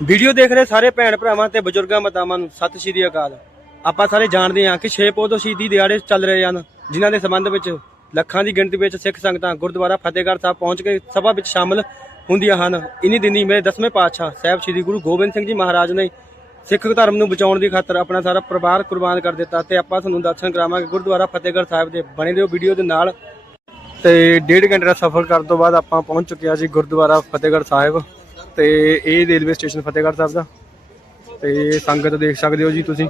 Video ਦੇਖ ਰਹੇ ਸਾਰੇ ਭੈਣ ਭਰਾਵਾਂ ਤੇ ਬਜ਼ੁਰਗਾਂ ਮਾਤਾਵਾਂ ਨੂੰ ਸਤਿ ਸ਼੍ਰੀ ਅਕਾਲ। ਆਪਾਂ ਸਾਰੇ ਜਾਣਦੇ ਹਾਂ ਕਿ 6 ਪੋਹ ਤੋਂ ਸ਼ਹੀਦੀ ਦਿਹਾੜੇ ਚੱਲ ਰਹੇ ਹਨ, ਜਿਨ੍ਹਾਂ ਦੇ ਸੰਬੰਧ ਵਿੱਚ ਲੱਖਾਂ ਦੀ ਗਿਣਤੀ ਵਿੱਚ ਸਿੱਖ ਸੰਗਤਾਂ ਗੁਰਦੁਆਰਾ ਫਤਿਹਗੜ੍ਹ ਸਾਹਿਬ ਪਹੁੰਚ ਕੇ ਸਭਾ ਵਿੱਚ ਸ਼ਾਮਲ ਹੁੰਦੀਆਂ ਹਨ। ਇਨੀ ਦਿਨੀ ਮੇਰੇ ਦਸਵੇਂ ਪਾਤਸ਼ਾਹ ਸਾਹਿਬ ਸ੍ਰੀ ਗੁਰੂ ਗੋਬਿੰਦ ਸਿੰਘ ਜੀ ਮਹਾਰਾਜ ਨੇ ਸਿੱਖ ਧਰਮ ਨੂੰ ਬਚਾਉਣ ਦੀ ਖਾਤਰ ਆਪਣਾ ਸਾਰਾ ਪਰਿਵਾਰ ਕੁਰਬਾਨ ਕਰ ਦਿੱਤਾ ਤੇ ਆਪਾਂ ਤੁਹਾਨੂੰ ਦਰਸ਼ਨ ਕਰਾਵਾਂਗੇ ਗੁਰਦੁਆਰਾ ਫਤਿਹਗੜ੍ਹ ਸਾਹਿਬ ਦੇ ਬਣੇ ਦਿਓ ਵੀਡੀਓ ਦੇ ਨਾਲ। ਤੇ ਡੇਢ ਘੰਟੇ ਦਾ ਸਫ਼ਰ ਕਰਨ ਤੋਂ ਬਾਅਦ ਆਪਾਂ ਪਹੁੰਚ ਚੁੱਕੇ ਹਾਂ ਜੀ ਗੁਰਦੁਆਰਾ ਫਤਿਹਗੜ੍ਹ ਸਾਹਿਬ। ਤੇ ਇਹ ਰੇਲਵੇ ਸਟੇਸ਼ਨ ਫਤਿਹਗੜ੍ਹ ਸਾਹਿਬ ਦਾ। ਤੇ ਸੰਗਤ ਦੇਖ ਸਕਦੇ ਹੋ ਜੀ ਤੁਸੀਂ।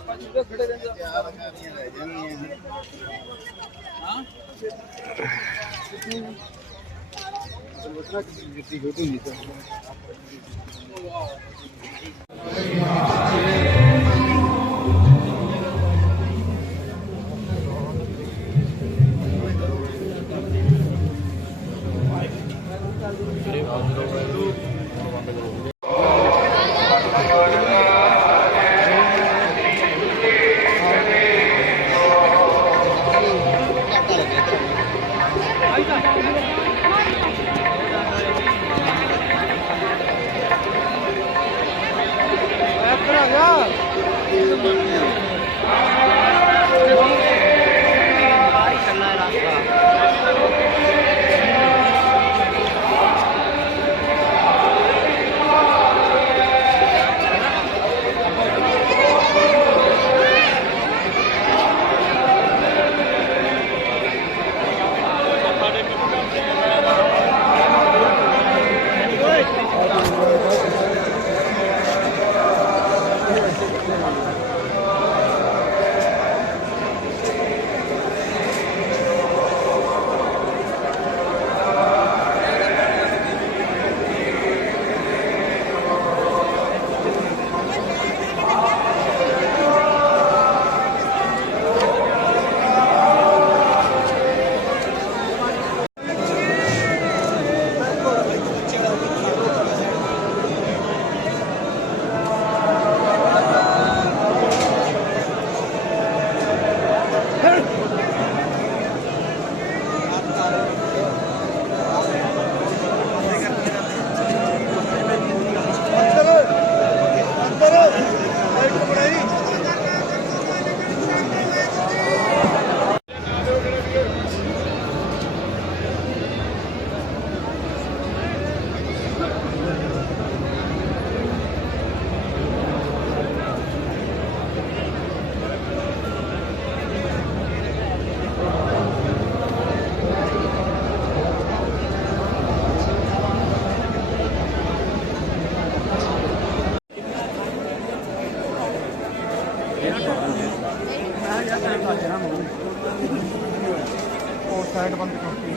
और साइड बंद करती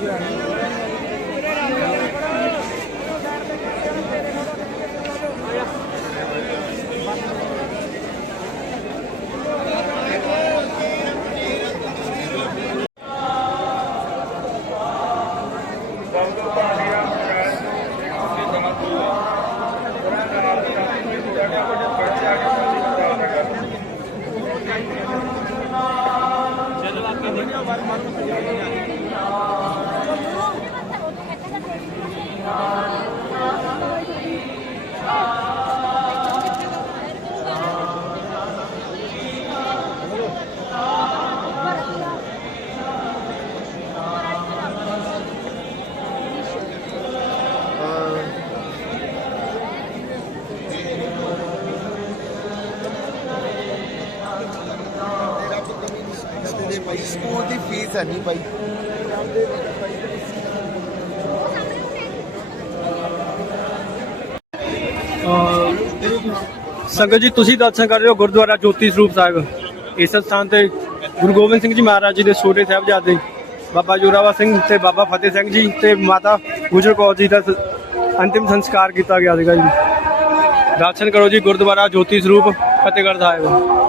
है Oh, ਸਕੂਲ ਦੀ ਫੀਸ ਹੈ ਨਹੀਂ ਭਾਈ। ਸੰਗਤ ਜੀ, ਤੁਸੀਂ ਦਰਸ਼ਨ ਕਰ ਰਹੇ ਹੋ ਗੁਰਦੁਆਰਾ ਜੋਤੀ ਸਰੂਪ ਸਾਹਿਬ। ਇਸ ਸਥਾਨ ਤੇ ਗੁਰੂ ਗੋਬਿੰਦ ਸਿੰਘ ਜੀ ਮਹਾਰਾਜ ਜੀ ਦੇ ਛੋਟੇ ਸਾਹਿਬਜ਼ਾਦੇ, ਬਾਬਾ ਜੋਰਾਵਾ ਸਿੰਘ ਤੇ ਬਾਬਾ ਫਤਿਹ ਸਿੰਘ ਜੀ ਤੇ ਮਾਤਾ ਗੁਜਰ ਕੌਰ ਜੀ ਦਾ ਅੰਤਿਮ ਸੰਸਕਾਰ ਕੀਤਾ ਗਿਆ ਸੀਗਾ ਜੀ। ਦਰਸ਼ਨ ਕਰੋ ਜੀ, ਗੁਰਦੁਆਰਾ ਜੋਤੀ ਸਰੂਪ, ਫਤਿਹਗੜ੍ਹ ਸਾਹਿਬ।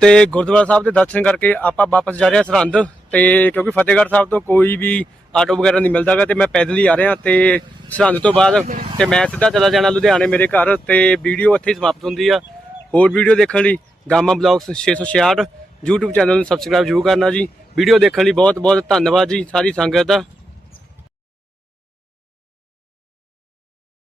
ਤੇ ਗੁਰਦੁਆਰਾ ਸਾਹਿਬ ਦੇ ਦਰਸ਼ਨ ਕਰਕੇ ਆਪਾਂ ਵਾਪਸ ਜਾ ਰਹੇ ਹਾਂ ਸਰਹੰਦ ਤੇ ਕਿਉਂਕਿ ਫਤਿਹਗੜ੍ਹ ਸਾਹਿਬ ਤੋਂ ਕੋਈ ਵੀ ਆਟੋ ਵਗੈਰਾ ਨਹੀਂ ਮਿਲਦਾਗਾ ਤੇ ਮੈਂ ਪੈਦਲ ਹੀ ਆ ਰਿਹਾ ਤੇ ਸਰਹੰਦ ਤੋਂ ਬਾਅਦ ਤੇ ਮੈਂ ਸਿੱਧਾ ਚਲਾ ਜਾਣਾ ਲੁਧਿਆਣੇ ਮੇਰੇ ਘਰ ਤੇ ਵੀਡੀਓ ਇੱਥੇ ਹੀ ਸਮਾਪਤ ਹੁੰਦੀ ਆ। ਹੋਰ ਵੀਡੀਓ ਦੇਖਣ ਲਈ ਗਾਮਾ ਬਲੌਗਸ 666 YouTube ਚੈਨਲ ਨੂੰ ਸਬਸਕ੍ਰਾਈਬ ਜ਼ਰੂਰ ਕਰਨਾ ਜੀ। ਵੀਡੀਓ ਦੇਖਣ ਲਈ ਬਹੁਤ ਬਹੁਤ ਧੰਨਵਾਦ ਜੀ। ਸਾਰੀ ਸੰਗਤ ਦਾ।